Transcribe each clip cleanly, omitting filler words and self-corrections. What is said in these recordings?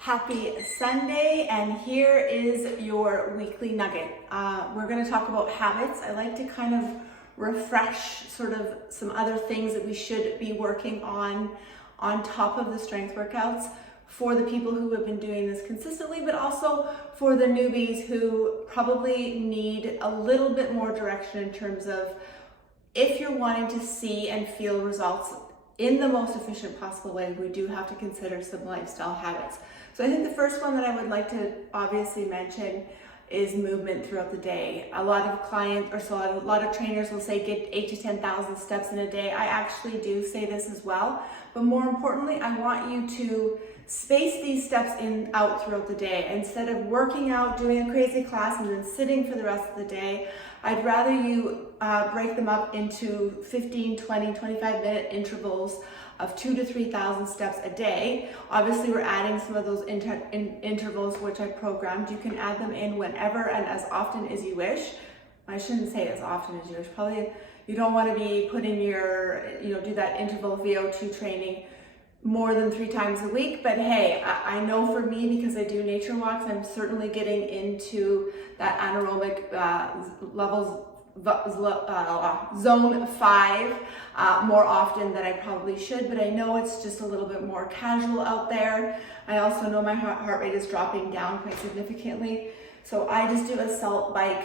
Happy Sunday, and here is your weekly nugget. We're going to talk about habits. I like to kind of refresh sort of some other things that we should be working on top of the strength workouts for the people who have been doing this consistently, but also for the newbies who probably need a little bit more direction in terms of if you're wanting to see and feel results in the most efficient possible way, we do have to consider some lifestyle habits. So I think the first one that I would like to obviously mention is movement throughout the day. A lot of trainers will say get 8 to 10,000 steps in a day. I actually do say this as well, but more importantly, I want you to space these steps out throughout the day. Instead of working out, doing a crazy class, and then sitting for the rest of the day, I'd rather you break them up into 15, 20, 25-minute intervals of 2,000 to 3,000 steps a day. Obviously, we're adding some of those intervals which I programmed. You can add them in whenever and as often as you wish. I shouldn't say as often as you wish. Probably you don't want to be putting your, do that interval VO2 training more than 3 times a week. But hey, I know for me, because I do nature walks, I'm certainly getting into that anaerobic levels, zone 5 more often than I probably should, but I know it's just a little bit more casual out there. I also know my heart rate is dropping down quite significantly, so I just do a salt bike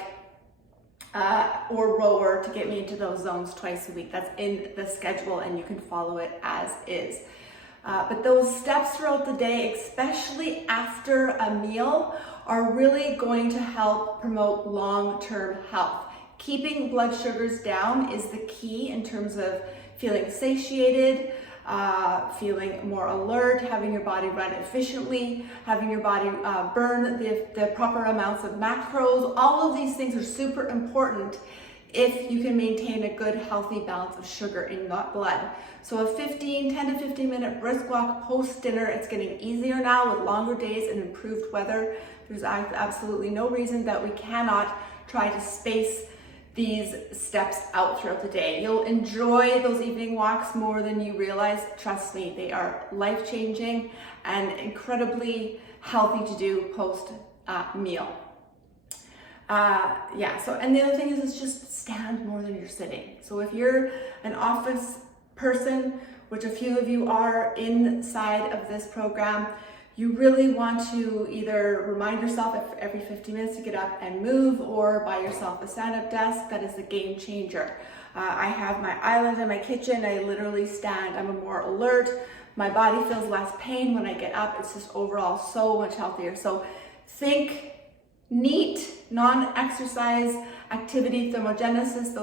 or rower to get me into those zones twice a week. That's in the schedule and you can follow it as is. But those steps throughout the day, especially after a meal, are really going to help promote long-term health. Keeping blood sugars down is the key in terms of feeling satiated, feeling more alert, having your body run efficiently, having your body burn the proper amounts of macros. All of these things are super important if you can maintain a good, healthy balance of sugar in that blood. So a 10 to 15 minute brisk walk post dinner, it's getting easier now with longer days and improved weather. There's absolutely no reason that we cannot try to space these steps out throughout the day. You'll enjoy those evening walks more than you realize. Trust me, they are life-changing and incredibly healthy to do post meal. And the other thing is just stand more than you're sitting. So if you're an office person, which a few of you are inside of this program, you really want to either remind yourself every 50 minutes to get up and move, or buy yourself a stand-up desk. That is a game changer. I have my island in my kitchen. I literally stand. I'm more alert. My body feels less pain when I get up. It's just overall so much healthier. So think neat, non-exercise activity thermogenesis.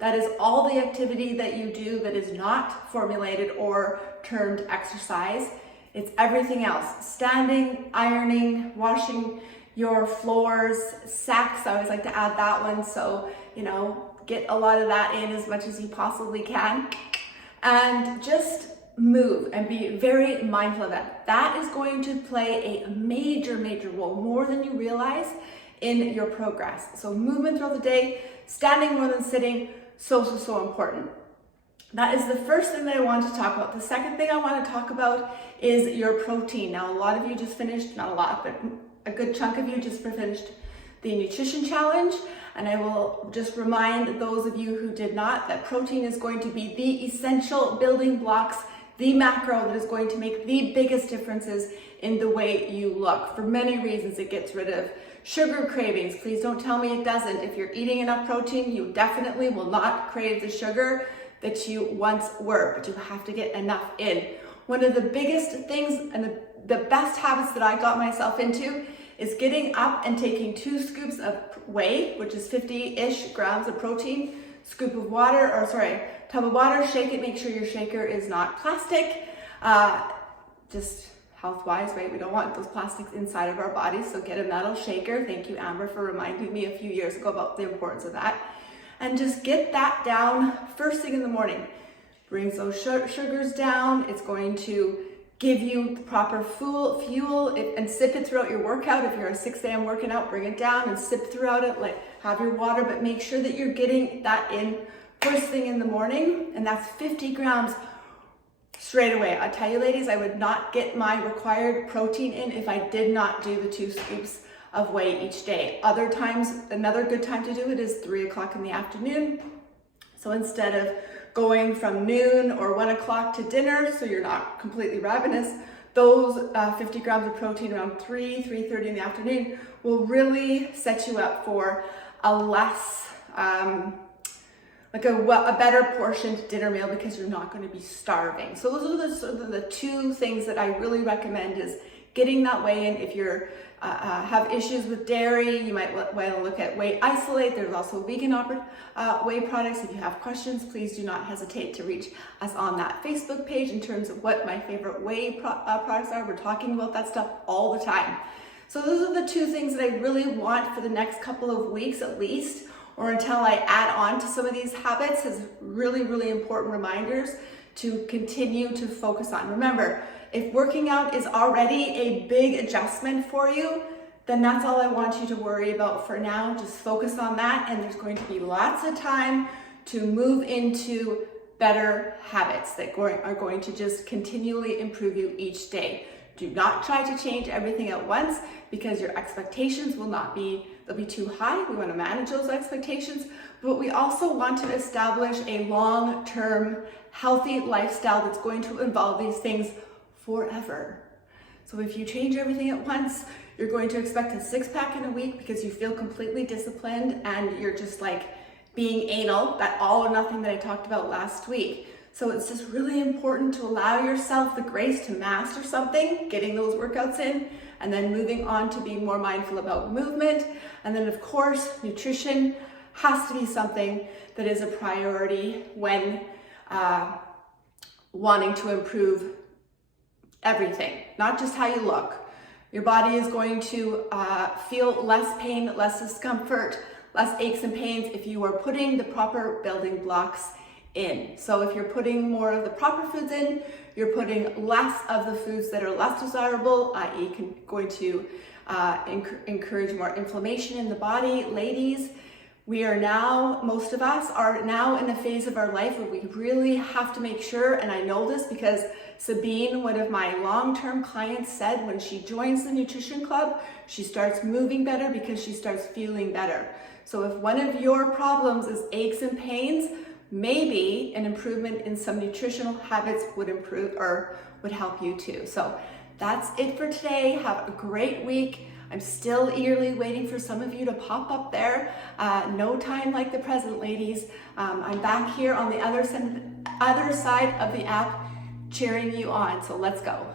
That is all the activity that you do that is not formulated or termed exercise. It's everything else. Standing, ironing, washing your floors, sacks. I always like to add that one. So, get a lot of that in as much as you possibly can. And just move and be very mindful of that. That is going to play a major, major role, more than you realize, in your progress. So movement throughout the day, standing more than sitting, so important. That is the first thing that I want to talk about. The second thing I want to talk about is your protein. Now, a lot of you just finished, not a lot, but a good chunk of you just finished the nutrition challenge. And I will just remind those of you who did not that protein is going to be the essential building blocks, the macro that is going to make the biggest differences in the way you look. For many reasons, it gets rid of sugar cravings. Please don't tell me it doesn't. If you're eating enough protein, you definitely will not crave the sugar that you once were, but you have to get enough in. One of the biggest things and the best habits that I got myself into is getting up and taking 2 scoops of whey, which is 50-ish grams of protein, tub of water, shake it, make sure your shaker is not plastic. Just health-wise, right? We don't want those plastics inside of our bodies, so get a metal shaker. Thank you, Amber, for reminding me a few years ago about the importance of that. And just get that down first thing in the morning. Brings those sugars down. It's going to give you the proper fuel and sip it throughout your workout. If you're a 6 a.m. working out, bring it down and sip throughout it. Have your water, but make sure that you're getting that in first thing in the morning. And that's 50 grams straight away. I tell you ladies, I would not get my required protein in if I did not do the 2 scoops of whey each day. Other times, another good time to do it is 3 o'clock in the afternoon. So instead of going from noon or 1 o'clock to dinner, so you're not completely ravenous, those 50 grams of protein around 3:30 in the afternoon will really set you up for a less, like a better portioned dinner meal, because you're not going to be starving. So those are sort of the 2 things that I really recommend, is getting that whey in. If you're have issues with dairy, you might want to look at whey isolate. There's also vegan whey products. If you have questions, please do not hesitate to reach us on that Facebook page in terms of what my favorite whey products are. We're talking about that stuff all the time. So those are the 2 things that I really want for the next couple of weeks at least, or until I add on to some of these habits, as really, really important reminders to continue to focus on. Remember, if working out is already a big adjustment for you, then that's all I want you to worry about for now. Just focus on that, and there's going to be lots of time to move into better habits that are going to just continually improve you each day. Do not try to change everything at once, because your expectations they'll be too high. We want to manage those expectations, but we also want to establish a long-term healthy lifestyle that's going to involve these things forever. So if you change everything at once, you're going to expect a 6-pack in a week because you feel completely disciplined and you're just like being anal, that all or nothing that I talked about last week. So it's just really important to allow yourself the grace to master something, getting those workouts in, and then moving on to be more mindful about movement. And then of course, nutrition has to be something that is a priority when wanting to improve everything, not just how you look. Your body is going to feel less pain, less discomfort, less aches and pains if you are putting the proper building blocks in. So if you're putting more of the proper foods in, you're putting less of the foods that are less desirable, i.e. going to encourage more inflammation in the body. Ladies, most of us are now in a phase of our life where we really have to make sure, and I know this because Sabine, one of my long-term clients, said when she joins the nutrition club, she starts moving better because she starts feeling better. So if one of your problems is aches and pains, maybe an improvement in some nutritional habits would improve or would help you too. So that's it for today. Have a great week. I'm still eagerly waiting for some of you to pop up there. No time like the present, ladies. I'm back here on the other side of the app cheering you on. So let's go.